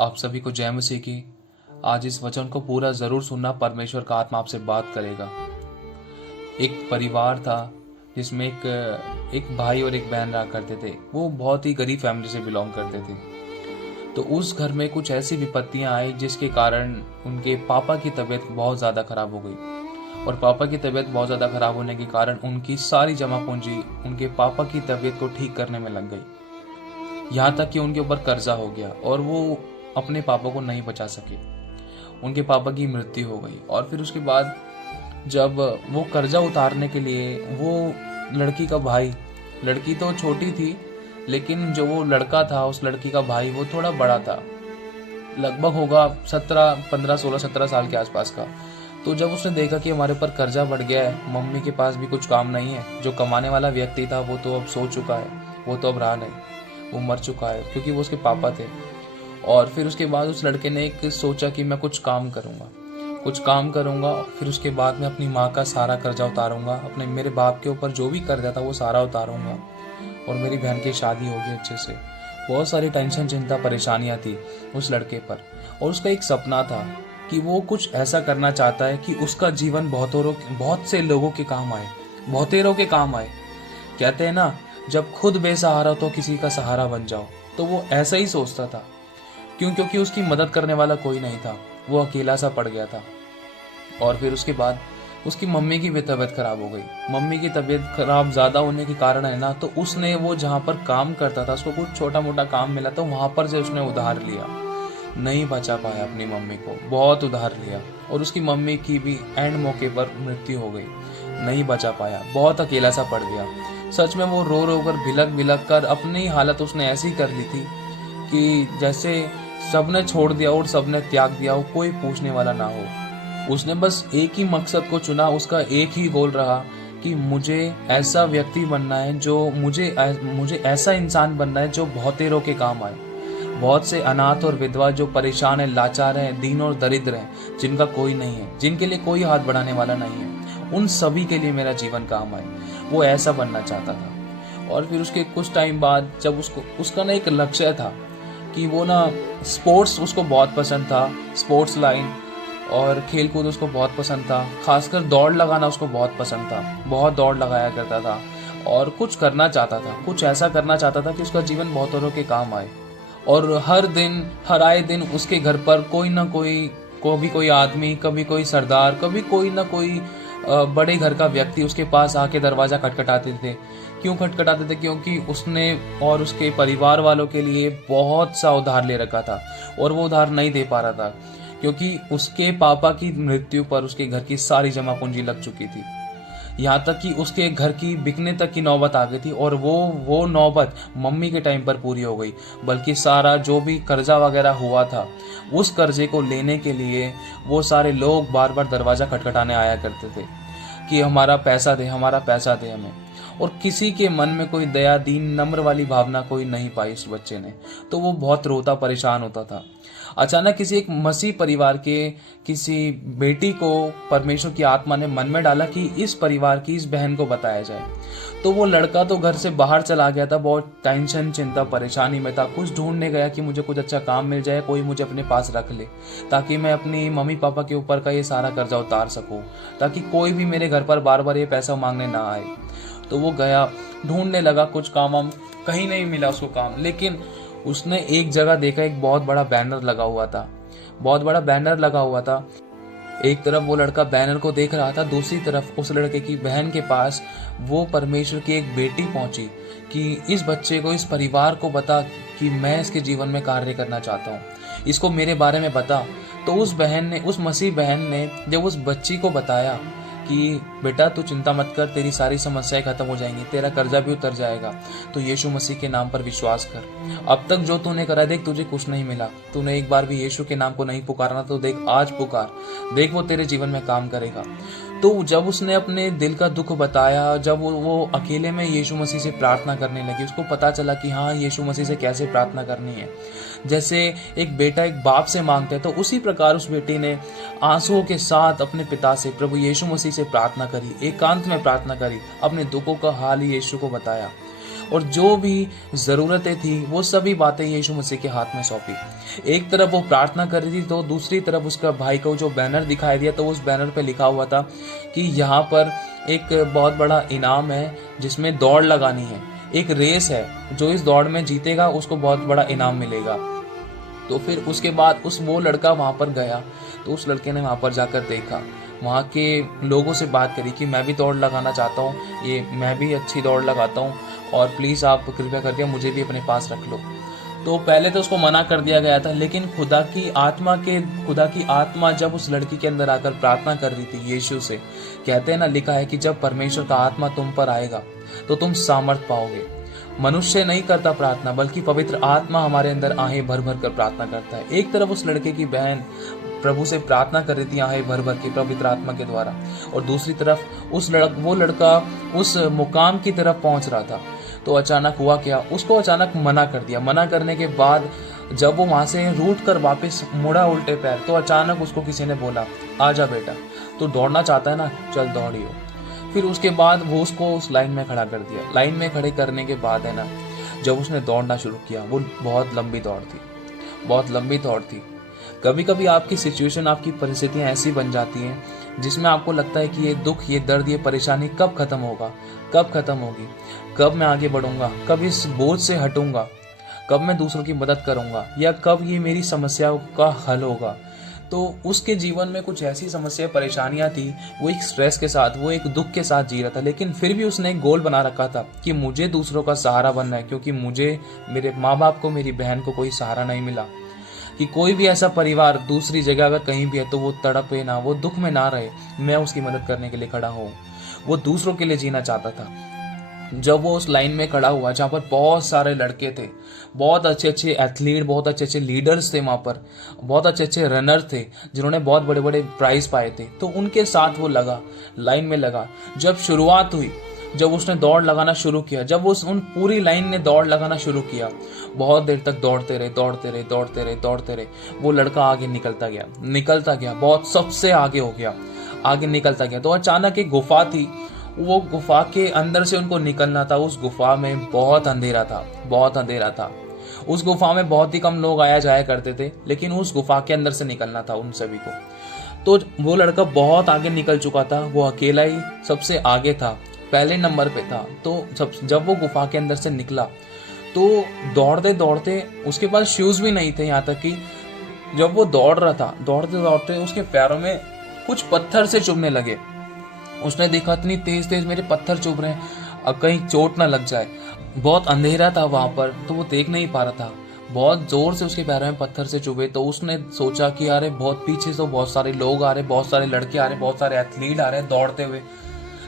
आप सभी को जय मसीह की। आज इस वचन को पूरा जरूर सुनना, परमेश्वर का आत्मा आपसे बात करेगा। एक परिवार था जिसमें एक भाई और एक बहन रहा करते थे। वो बहुत ही गरीब फैमिली से बिलोंग करते थे। तो उस घर में कुछ ऐसी विपत्तियां आई जिसके कारण उनके पापा की तबीयत बहुत ज़्यादा खराब हो गई। और पापा की तबीयत बहुत ज़्यादा खराब होने के कारण उनकी सारी जमा पूंजी उनके पापा की तबीयत को ठीक करने में लग गई। यहाँ तक कि उनके ऊपर कर्जा हो गया और वो अपने पापा को नहीं बचा सके। उनके पापा की मृत्यु हो गई। और फिर उसके बाद जब वो कर्जा उतारने के लिए वो लड़की का भाई, लड़की तो छोटी थी लेकिन जो वो लड़का था, उस लड़की का भाई वो थोड़ा बड़ा था, लगभग होगा 17 15 16 17 साल के आसपास का। तो जब उसने देखा कि हमारे ऊपर कर्जा बढ़ गया है, मम्मी के पास भी कुछ काम नहीं है, जो कमाने वाला व्यक्ति था वो तो अब सो चुका है, वो तो अब रहा नहीं, वो मर चुका है क्योंकि वो उसके पापा थे। और फिर उसके बाद उस लड़के ने एक सोचा कि मैं कुछ काम करूँगा, कुछ काम करूँगा, फिर उसके बाद मैं अपनी माँ का सारा कर्जा उतारूँगा, अपने मेरे बाप के ऊपर जो भी कर्जा था वो सारा उतारूँगा। और मेरी बहन की शादी होगी अच्छे से। बहुत सारी टेंशन, चिंता, परेशानियाँ थी उस लड़के पर। और उसका एक सपना था कि वो कुछ ऐसा करना चाहता है कि उसका जीवन बहुत से लोगों के काम आए, बहुतेरों के काम आए। कहते हैं ना, जब खुद बेसहारा हो तो किसी का सहारा बन जाओ। तो वो ऐसा ही सोचता था। क्योंकि उसकी मदद करने वाला कोई नहीं था, वो अकेला सा पड़ गया था। और फिर उसके बाद उसकी मम्मी की भी तबीयत खराब हो गई। मम्मी की तबीयत खराब ज़्यादा होने के कारण है ना, तो उसने वो जहाँ पर काम करता था, उसको कुछ छोटा मोटा काम मिला तो वहाँ पर से उसने उधार लिया। नहीं बचा पाया अपनी मम्मी को, बहुत उधार लिया। और उसकी मम्मी की भी एंड मौके पर मृत्यु हो गई, नहीं बचा पाया, बहुत अकेला सा पड़ गया। सच में वो रो रो कर, भिलक भिलक कर अपनी हालत उसने ऐसी कर ली थी कि जैसे सबने छोड़ दिया और सबने त्याग दिया हो, कोई पूछने वाला ना हो। उसने बस एक ही मकसद को चुना, उसका एक ही गोल रहा कि मुझे ऐसा व्यक्ति बनना है, जो मुझे ऐसा इंसान बनना है जो बहुतेरों के काम आए। बहुत से अनाथ और विधवा जो परेशान है, लाचार हैं, दीन और दरिद्र हैं, जिनका कोई नहीं है, जिनके लिए कोई हाथ बढ़ाने वाला नहीं है, उन सभी के लिए मेरा जीवन काम आए। वो ऐसा बनना चाहता था। और फिर उसके कुछ टाइम बाद जब उसका ना एक लक्ष्य था कि वो ना स्पोर्ट्स उसको बहुत पसंद था, स्पोर्ट्स लाइन और खेल कूद उसको बहुत पसंद था। खासकर दौड़ लगाना उसको बहुत पसंद था, बहुत दौड़ लगाया करता था। और कुछ करना चाहता था, कुछ ऐसा करना चाहता था कि उसका जीवन बहुत औरों के काम आए। और हर आए दिन उसके घर पर कोई ना कोई, कभी कोई आदमी, कभी कोई सरदार, कभी कोई ना कोई बड़े घर का व्यक्ति उसके पास आके दरवाज़ा खटखटाते थे। क्यों खटखटाते थे? क्योंकि उसने और उसके परिवार वालों के लिए बहुत सा उधार ले रखा था और वो उधार नहीं दे पा रहा था, क्योंकि उसके पापा की मृत्यु पर उसके घर की सारी जमा पूंजी लग चुकी थी। यहाँ तक कि उसके घर की बिकने तक की नौबत आ गई थी। और वो नौबत मम्मी के टाइम पर पूरी हो गई, बल्कि सारा जो भी कर्जा वगैरह हुआ था, उस कर्जे को लेने के लिए वो सारे लोग बार बार दरवाज़ा खटखटाने आया करते थे कि हमारा पैसा दे, हमारा पैसा दे हमें। और किसी के मन में कोई दया, दीन, नम्र वाली भावना कोई नहीं पाई उस बच्चे ने। तो वो बहुत रोता परेशान होता था। अचानक किसी एक मसीह परिवार के किसी बेटी को परमेश्वर की आत्मा ने मन में डाला कि इस परिवार की इस बहन को बताया जाए। तो वो लड़का तो घर से बाहर चला गया था, बहुत टेंशन, चिंता, परेशानी में था। कुछ ढूंढने गया कि मुझे कुछ अच्छा काम मिल जाए, कोई मुझे अपने पास रख ले, ताकि मैं अपनी मम्मी पापा के ऊपर का ये सारा कर्जा उतार सकूं, ताकि कोई भी मेरे घर पर बार बार ये पैसा मांगने ना आए। तो वो गया, ढूंढने लगा कुछ काम, हम कहीं नहीं मिला उसको काम। लेकिन उसने एक जगह देखा, एक बहुत बड़ा बैनर लगा हुआ था, बहुत बड़ा बैनर लगा हुआ था। एक तरफ वो लड़का बैनर को देख रहा था, दूसरी तरफ उस लड़के की बहन के पास वो परमेश्वर की एक बेटी पहुंची कि इस बच्चे को, इस परिवार को बता कि मैं इसके जीवन में कार्य करना चाहता हूँ, इसको मेरे बारे में बता। तो उस बहन ने, उस मसीह बहन ने जब उस बच्ची को बताया कि बेटा तू चिंता मत कर, तेरी सारी समस्याएं खत्म हो जाएंगी, तेरा कर्जा भी उतर जाएगा, तो यीशु मसीह के नाम पर विश्वास कर। अब तक जो तूने करा, देख तुझे कुछ नहीं मिला, तूने एक बार भी यीशु के नाम को नहीं पुकारना, तो देख आज पुकार, देख वो तेरे जीवन में काम करेगा। तो जब उसने अपने दिल का दुख बताया, जब वो अकेले में यीशु मसीह से प्रार्थना करने लगी, उसको पता चला कि हाँ, यीशु मसीह से कैसे प्रार्थना करनी है। जैसे एक बेटा एक बाप से मांगता है, तो उसी प्रकार उस बेटी ने आंसुओं के साथ अपने पिता से, प्रभु यीशु मसीह से प्रार्थना करी, एकांत में प्रार्थना करी, अपने दुखों का हाल यीशु को बताया। और जो भी ज़रूरतें थी वो सभी बातें यीशु मसीह के हाथ में सौंपी। एक तरफ वो प्रार्थना कर रही थी तो दूसरी तरफ उसका भाई को जो बैनर दिखाई दिया, तो उस बैनर पे लिखा हुआ था कि यहाँ पर एक बहुत बड़ा इनाम है जिसमें दौड़ लगानी है, एक रेस है, जो इस दौड़ में जीतेगा उसको बहुत बड़ा इनाम मिलेगा। तो फिर उसके बाद वो लड़का वहाँ पर गया, तो उस लड़के ने वहाँ पर जाकर देखा, वहाँ के लोगों से बात करी कि मैं भी दौड़ लगाना चाहता हूँ, ये मैं भी अच्छी दौड़ लगाता हूँ और प्लीज़ आप कृपया करके मुझे भी अपने पास रख लो। तो पहले तो उसको मना कर दिया गया था, लेकिन खुदा की आत्मा जब उस लड़की के अंदर आकर प्रार्थना कर रही थी यीशु से, कहते हैं ना, लिखा है कि जब परमेश्वर का आत्मा तुम पर आएगा तो तुम सामर्थ पाओगे। मनुष्य नहीं करता प्रार्थना, बल्कि पवित्र आत्मा हमारे अंदर आहें भर भर कर प्रार्थना करता है। एक तरफ उस लड़के की बहन प्रभु से प्रार्थना कर रही थी आहें भर भर के पवित्र आत्मा के द्वारा, और दूसरी तरफ वो लड़का उस मुकाम की तरफ पहुंच रहा था। तो अचानक हुआ क्या, उसको अचानक मना कर दिया। मना करने के बाद जब वो वहां से रूट कर वापस मुड़ा उल्टे पैर, तो अचानक उसको किसी ने बोला, आजा बेटा, तो दौड़ना चाहता है ना, चल दौड़ियो। फिर उसके बाद वो उसको उस लाइन में खड़ा कर दिया। लाइन में खड़े करने के बाद है ना, जब उसने दौड़ना शुरू किया, वो बहुत लंबी दौड़ थी। कभी कभी आपकी सिचुएशन, आपकी परिस्थितियां ऐसी बन जाती हैं जिसमें आपको लगता है कि ये दुख, ये दर्द, ये परेशानी कब खत्म होगा, कब खत्म होगी, कब मैं आगे बढ़ूंगा, कब इस बोझ से हटूंगा, कब मैं दूसरों की मदद करूंगा, या कब ये मेरी समस्याओं का हल होगा। तो उसके जीवन में कुछ ऐसी समस्या, परेशानियां थी, वो एक स्ट्रेस के साथ, वो एक दुख के साथ जी रहा था, लेकिन फिर भी उसने एक गोल बना रखा था कि मुझे दूसरों का सहारा बनना है, क्योंकि मुझे, मेरे माँ बाप को, मेरी बहन को कोई सहारा नहीं मिला। कि कोई भी ऐसा परिवार दूसरी जगह अगर कहीं भी है तो वो तड़पे ना, वो दुख में ना रहे, मैं उसकी मदद करने के लिए खड़ा हूँ। वो दूसरों के लिए जीना चाहता था। जब वो उस लाइन में खड़ा हुआ जहाँ पर बहुत सारे लड़के थे, बहुत अच्छे अच्छे एथलीट, बहुत अच्छे अच्छे लीडर्स थे, वहाँ पर बहुत अच्छे अच्छे रनर थे जिन्होंने बहुत बड़े बड़े प्राइज पाए थे, तो उनके साथ वो लगा, लाइन में लगा। जब शुरुआत हुई, जब उसने दौड़ लगाना शुरू किया, जब उन पूरी लाइन ने दौड़ लगाना शुरू किया, बहुत देर तक दौड़ते रहे, वो लड़का आगे निकलता गया, बहुत सबसे आगे हो गया, आगे निकलता गया। तो अचानक एक गुफा थी, वो गुफा के अंदर से उनको निकलना था। उस गुफा में बहुत अंधेरा था। उस गुफा में बहुत ही कम लोग आया जाया करते थे, लेकिन उस गुफा के अंदर से निकलना था उन सभी को। तो वो लड़का बहुत आगे निकल चुका था, वो अकेला ही सबसे आगे था, पहले नंबर पे था। तो जब वो गुफा के अंदर से निकला तो दौड़ते उसके पास शूज भी नहीं थे, यहाँ तक कि जब वो दौड़ रहा था, दौड़ते उसके पैरों में कुछ पत्थर से चुभने लगे। उसने देखा इतनी तेज मेरे पत्थर चुभ रहे हैं, अब कहीं चोट ना लग जाए। बहुत अंधेरा था वहां पर, तो वो देख नहीं पा रहा था। बहुत जोर से उसके पैरों में पत्थर से चुभे, तो उसने सोचा कि अरे बहुत पीछे से बहुत सारे लोग आ रहे, बहुत सारे लड़के आ रहे, बहुत सारे एथलीट आ रहे हैं दौड़ते हुए,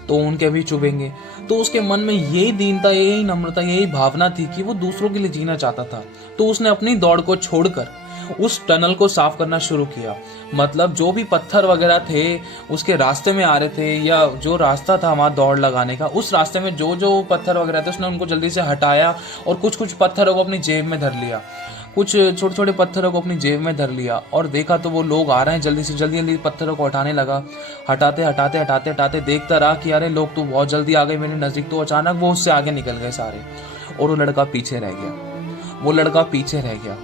तो उनके भी चुभेंगे। तो उसके मन में यही दीनता, यही नम्रता, यही भावना थी कि वो दूसरों के लिए जीना चाहता था। तो उसने अपनी दौड़ को छोड़कर उस टनल को साफ करना शुरू किया। मतलब जो भी पत्थर वगैरह थे उसके रास्ते में आ रहे थे, या जो रास्ता था वहां दौड़ लगाने का, उस रास्ते में जो पत्थर वगैरह थे उसने उनको जल्दी से हटाया और कुछ पत्थरों को अपनी जेब में धर लिया, कुछ छोटे पत्थरों को अपनी जेब में धर लिया, और देखा तो वो लोग आ रहे हैं, जल्दी पत्थरों को हटाने लगा। हटाते देखता रहा कि अरे लोग तो बहुत जल्दी आ गए मेरे नजदीक। तो अचानक वो उससे आगे निकल गए सारे, और वो लड़का पीछे रह गया।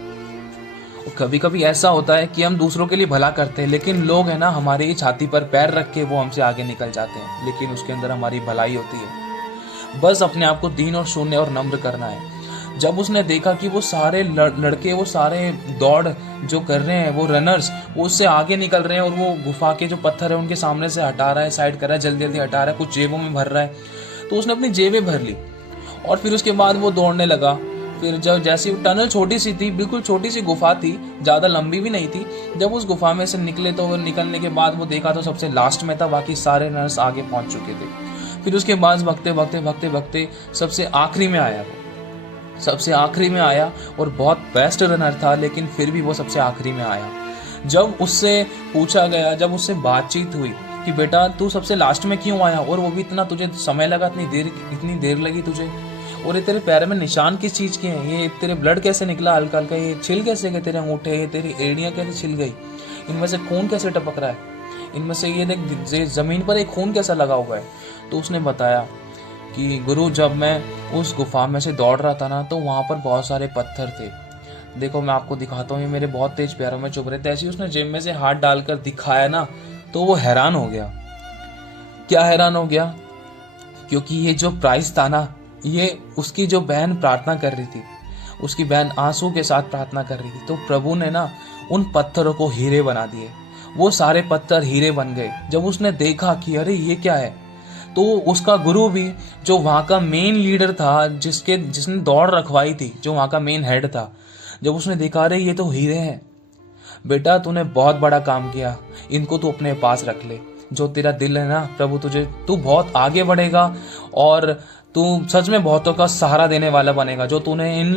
कभी कभी ऐसा होता है कि हम दूसरों के लिए भला करते हैं, लेकिन लोग है ना हमारी छाती पर पैर रख के वो हमसे आगे निकल जाते हैं, लेकिन उसके अंदर हमारी भलाई होती है। बस अपने आप को दीन और शून्य और नम्र करना है। जब उसने देखा कि वो सारे लड़के, वो सारे दौड़ जो कर रहे हैं, वो रनर्स, वो उससे आगे निकल रहे हैं, और वो गुफा के जो पत्थर है उनके सामने से हटा रहा है, साइड कर रहा है, जल्दी हटा रहा है, कुछ जेबों में भर रहा है। तो उसने अपनी जेबें भर ली, और फिर उसके बाद वो दौड़ने लगा। फिर जब जैसी टनल छोटी सी थी, बिल्कुल छोटी सी गुफा थी, ज़्यादा लंबी भी नहीं थी। जब उस गुफा में से निकले तो वो निकलने के बाद वो देखा तो सबसे लास्ट में था, बाकी सारे रनर्स आगे पहुंच चुके थे। फिर उसके बाद भगते सबसे आखिरी में आया, और बहुत बेस्ट रनर था, लेकिन फिर भी वो सबसे आखिरी में आया। जब उससे पूछा गया, जब उससे बातचीत हुई कि बेटा तू सबसे लास्ट में क्यों आया, और वो भी इतना तुझे समय लगा, इतनी देर लगी तुझे, और ये तेरे पैर में निशान किस चीज़ के हैं, ये तेरे ब्लड कैसे निकला हल्का हल्का, ये छिल कैसे गए तेरे अंगूठे, ये तेरी एड़ियाँ कैसे छिल गई, इनमें से खून कैसे टपक रहा है, इनमें से ये देख जमीन पर एक खून कैसा लगा हुआ है। तो उसने बताया कि गुरु जब मैं उस गुफा में से दौड़ रहा था ना, तो वहाँ पर बहुत सारे पत्थर थे। देखो मैं आपको दिखाता हूँ, ये मेरे बहुत तेज पैरों में चुभ रहे थे। ऐसे ही उसने जेब में से हाथ डालकर दिखाया ना, तो वो हैरान हो गया। क्या हैरान हो गया? क्योंकि ये जो प्राइस था ना, ये उसकी जो बहन प्रार्थना कर रही थी, उसकी बहन आंसू के साथ प्रार्थना कर रही थी। तो प्रभु ने ना उन पत्थरों को हीरे बना दिए। वो सारे पत्थर हीरे बन गए। जब उसने देखा कि अरे ये क्या है, तो उसका गुरु भी, जो वहाँ का मेन लीडर था, जिसने दौड़ रखवाई थी, जो वहाँ का मेन हेड था, जब उसने देखा अरे ये तो हीरे हैं, बेटा तूने बहुत बड़ा काम किया, इनको तू अपने पास रख ले। जो तेरा दिल है ना प्रभु, तू बहुत आगे बढ़ेगा और तू सच में बहुतों का सहारा देने वाला बनेगा। जो तूने इन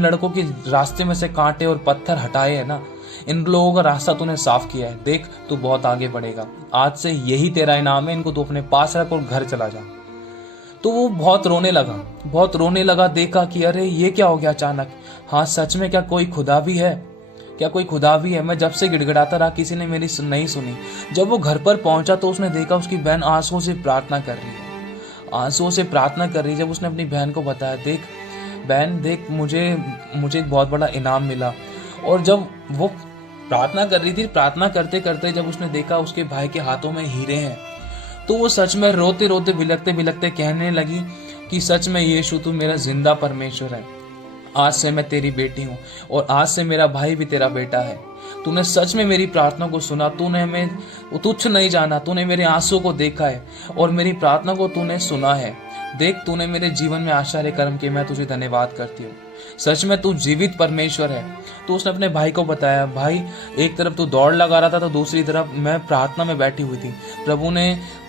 लड़कों के रास्ते में से कांटे और पत्थर हटाए हैं ना, इन लोगों का रास्ता तूने साफ किया है, देख तू बहुत आगे बढ़ेगा। आज से यही तेरा इनाम है, इनको तू अपने पास रख और घर चला जा। तो वो बहुत रोने लगा। देखा कि अरे ये क्या हो गया अचानक। हाँ सच में क्या कोई खुदा भी है? मैं जब से गिड़गिड़ाता रहा, किसी ने मेरी नहीं सुनी। जब वो घर पर पहुंचा तो उसने देखा उसकी बहन आंसुओं से प्रार्थना कर रही है। जब उसने अपनी बहन को बताया, देख बहन देख, मुझे एक बहुत बड़ा इनाम मिला। और जब वो प्रार्थना कर रही थी, प्रार्थना करते करते जब उसने देखा उसके भाई के हाथों में हीरे हैं, तो वो सच में रोते रोते बिलखते कहने लगी कि सच में यीशु तू मेरा जिंदा परमेश्वर है। आज से मैं तेरी बेटी हूँ और आज से मेरा भाई भी तेरा बेटा है। तूने सच में मेरी प्रार्थना को सुना, तूने हमें तुच्छ नहीं जाना, तूने मेरे आंसू को देखा है और मेरी प्रार्थना को तूने सुना है। देख तूने मेरे जीवन में आश्चर्य कर्म किए, मैं तुझे धन्यवाद करती हूँ। सच में तू जीवित परमेश्वर है। तो उसने अपने भाई को बताया, भाई एक तरफ तू दौड़ लगा रहा था तो दूसरी तरफ मैं प्रार्थना में बैठी हुई थी।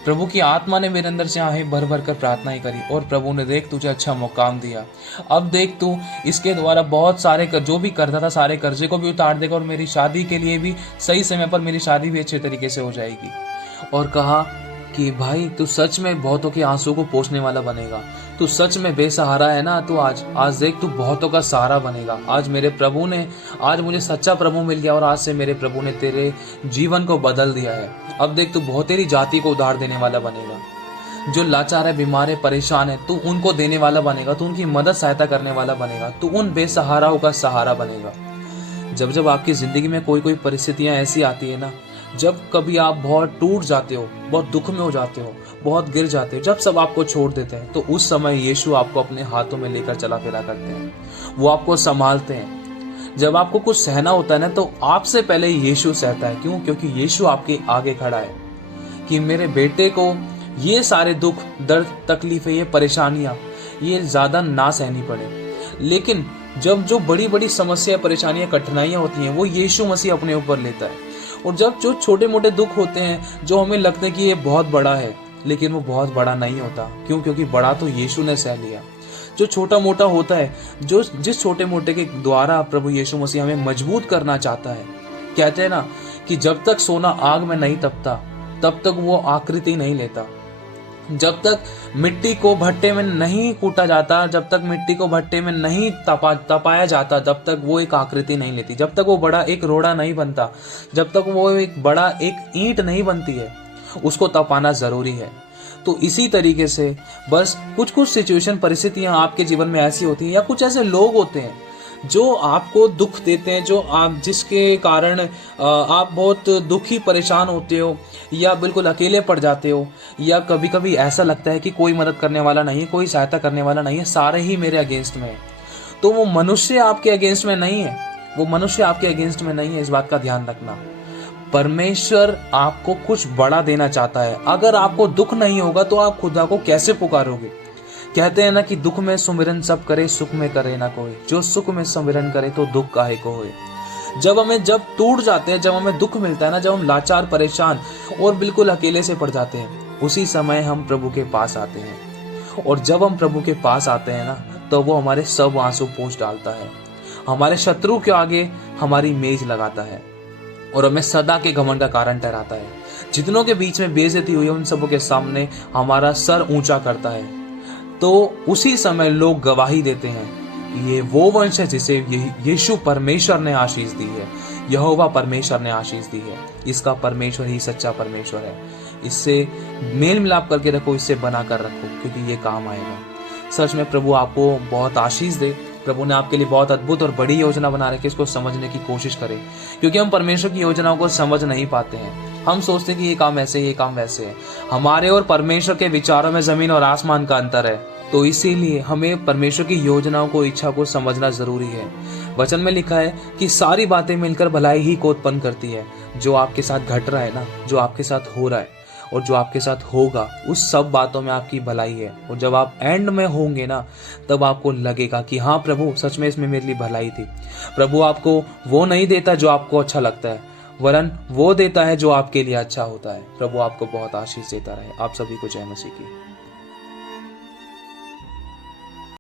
प्रभु की आत्मा ने मेरे अंदर से आहें भर भर कर प्रार्थना ही करी और प्रभु ने देख तुझे अच्छा मुकाम दिया। अब देख तू इसके द्वारा बहुत सारे जो भी करता था सारे कर्जे को भी उतार देगा और मेरी शादी के लिए भी सही समय पर मेरी शादी भी अच्छे तरीके से हो जाएगी। और कहा कि भाई तू सच में बहुतों के आंसू को पोंछने वाला बनेगा। तू सच में बेसहारा है ना, तू आज देख तू बहुतों का सहारा बनेगा। आज मुझे सच्चा प्रभु मिल गया और आज से मेरे प्रभु ने तेरे जीवन को बदल दिया है। अब देख तू बहुत तेरी जाति को उद्धार देने वाला बनेगा। जो लाचार है, बीमार है, परेशान है, तू उनको देने वाला बनेगा, तू उनकी मदद सहायता करने वाला बनेगा, तू उन बेसहाराओं का सहारा बनेगा। जब आपकी जिंदगी में कोई परिस्थितियां ऐसी आती है ना, जब कभी आप बहुत टूट जाते हो, बहुत दुख में हो जाते हो, बहुत गिर जाते हो, जब सब आपको छोड़ देते हैं, तो उस समय यीशु आपको अपने हाथों में लेकर चला फिरा करते हैं। वो आपको संभालते हैं। जब आपको कुछ सहना होता है ना, तो आपसे पहले यीशु सहता है। क्यों? क्योंकि यीशु आपके आगे खड़ा है कि मेरे बेटे को ये सारे दुख, दर्द, तकलीफें, ये परेशानियां ये ज्यादा ना सहनी पड़े। लेकिन जब जो बड़ी बड़ी समस्या, परेशानियां, कठिनाइयां होती हैं, वो यीशु मसीह अपने ऊपर लेता है। और जब जो छोटे मोटे दुख होते हैं, जो हमें लगता है कि ये बहुत बड़ा है, लेकिन वो बहुत बड़ा नहीं होता। क्यों? क्योंकि बड़ा तो यीशु ने सह लिया। जो छोटा मोटा होता है, जिस छोटे मोटे के द्वारा प्रभु यीशु मसीह हमें मजबूत करना चाहता है। कहते हैं ना कि जब तक सोना आग में नहीं तपता, तब तक वो आकृति नहीं लेता। जब तक मिट्टी को भट्टे में नहीं कूटा जाता, जब तक मिट्टी को भट्टे में नहीं तपाया जाता, जब तक वो एक आकृति नहीं लेती। जब तक वो बड़ा एक रोड़ा नहीं बनता, जब तक वो एक बड़ा एक ईंट नहीं बनती है, उसको तपाना जरूरी है। तो इसी तरीके से बस कुछ सिचुएशन, परिस्थितियां आपके जीवन में ऐसी होती हैं, या कुछ ऐसे लोग होते हैं जो आपको दुख देते हैं, जिसके कारण आप बहुत दुखी, परेशान होते हो, या बिल्कुल अकेले पड़ जाते हो, या कभी कभी ऐसा लगता है कि कोई मदद करने वाला नहीं है, कोई सहायता करने वाला नहीं है, सारे ही मेरे अगेंस्ट में है। तो वो मनुष्य आपके अगेंस्ट में नहीं है, इस बात का ध्यान रखना। परमेश्वर आपको कुछ बड़ा देना चाहता है। अगर आपको दुख नहीं होगा तो आप खुदा को कैसे पुकारोगे? कहते हैं ना कि दुख में सुमिरन सब करे, सुख में करे ना कोई। जो सुख में सुमिरन करे तो दुख काहे को होए। जब टूट जाते हैं, जब हमें दुख मिलता है ना, जब हम लाचार, परेशान और बिल्कुल अकेले से पड़ जाते हैं, उसी समय हम प्रभु के पास आते हैं। और जब हम प्रभु के पास आते हैं ना, तो वो हमारे सब आंसू पोंछ डालता है, हमारे शत्रु के आगे हमारी मेज लगाता है और हमें सदा के घमंड का कारण ठहराता है। जितनों के बीच में बेइज्जती हुई है, उन सबों के सामने हमारा सर ऊंचा करता है। तो उसी समय लोग गवाही देते हैं, ये वो वंश है जिसे यीशु परमेश्वर ने आशीष दी है, यहोवा परमेश्वर ने आशीष दी है। इसका परमेश्वर ही सच्चा परमेश्वर है। इससे मेल मिलाप करके रखो, इससे बना कर रखो, क्योंकि ये काम आएगा। सच में प्रभु आपको बहुत आशीष दे। प्रभु ने आपके लिए बहुत अद्भुत और बड़ी योजना बना रखी है, इसको समझने की कोशिश करें, क्योंकि हम परमेश्वर की योजनाओं को समझ नहीं पाते हैं। हम सोचते हैं कि ये काम ऐसे है, ये काम वैसे है। हमारे और परमेश्वर के विचारों में जमीन और आसमान का अंतर है। तो इसीलिए हमें परमेश्वर की योजनाओं को, इच्छा को समझना जरूरी है। वचन में लिखा है कि सारी बातें मिलकर भलाई ही को उत्पन्न करती है। जो आपके साथ घट रहा है ना, जो आपके साथ हो रहा है और जो आपके साथ होगा, उस सब बातों में आपकी भलाई है। और जब आप एंड में होंगे ना, तब आपको लगेगा कि हाँ प्रभु, सच में इसमें मेरे लिए भलाई थी। प्रभु आपको वो नहीं देता जो आपको अच्छा लगता है, वरन वो देता है जो आपके लिए अच्छा होता है। प्रभु आपको बहुत आशीष देता रहे। आप सभी को जय मसीह की।